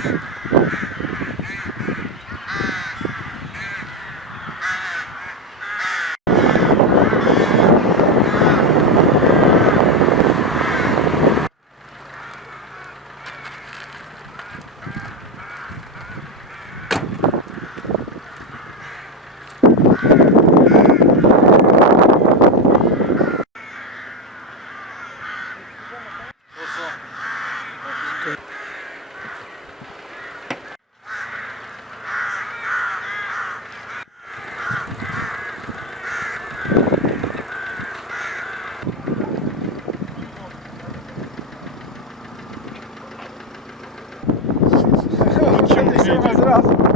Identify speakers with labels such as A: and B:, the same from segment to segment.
A: Thank you. us.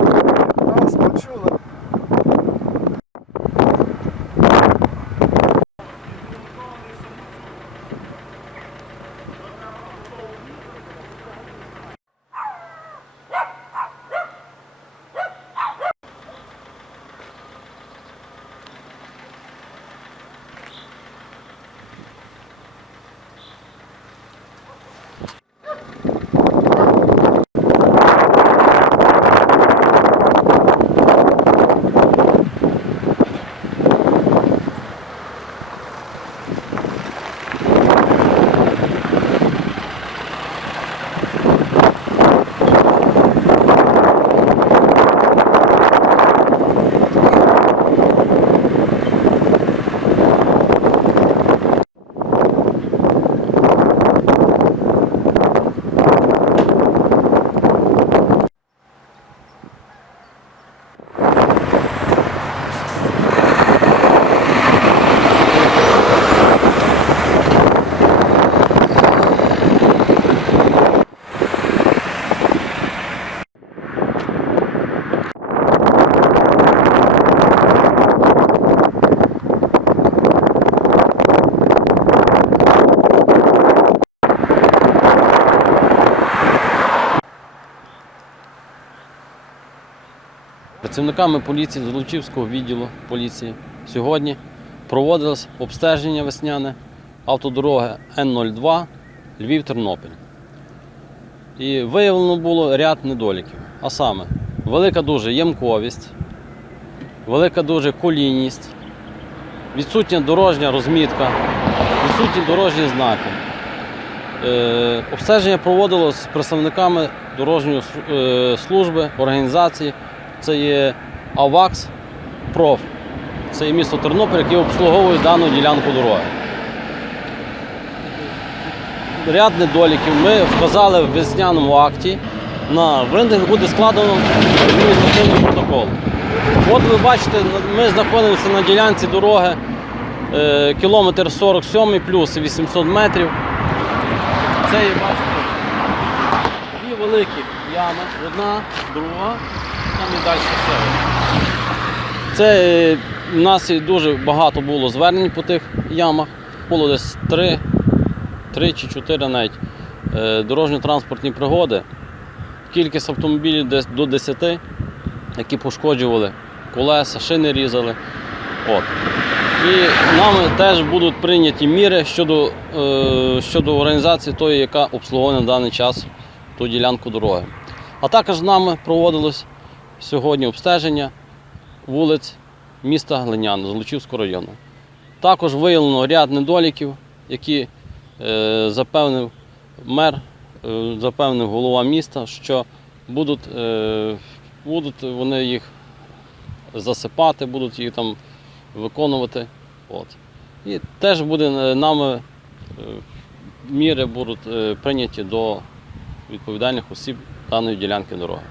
B: Працівниками поліції Золочівського відділу поліції сьогодні проводилось обстеження весняне автодороги Н-02 Львів-Тернопіль. І виявлено було ряд недоліків. А саме, велика дуже ямковість, велика дуже колійність, відсутня дорожня розмітка, відсутні дорожні знаки. Е, обстеження проводилось з представниками дорожньої е, служби, організації. Це є АВАКС ПРОФ. Це є місто Тернопіль, яке обслуговує дану ділянку дороги. Ряд недоліків ми вказали в весняному акті. На виник буде складено адміністративний протокол. От ви бачите, ми знаходимося на ділянці дороги е, кілометр 47 плюс 800 метрів. Це є, бачите, дві великі ями, одна, друга, там і далі одна. Це е, у нас дуже багато було звернень по тих ямах. Було десь три, три чи чотири навіть е, дорожньо-транспортні пригоди. Кількість автомобілів десь до 10, які пошкоджували колеса, шини різали. От. І нами теж будуть прийняті міри щодо, е, щодо організації тої, яка обслуговує на даний час ту ділянку дороги. А також нами проводилось сьогодні обстеження вулиць міста Глиняни, Золочівського району. Також виявлено ряд недоліків, які е, запевнив мер, е, запевнив голова міста, що будуть, е, будуть вони їх засипати, будуть їх там виконувати. От. І теж буде нами міри будуть прийняті до відповідальних осіб даної ділянки дороги.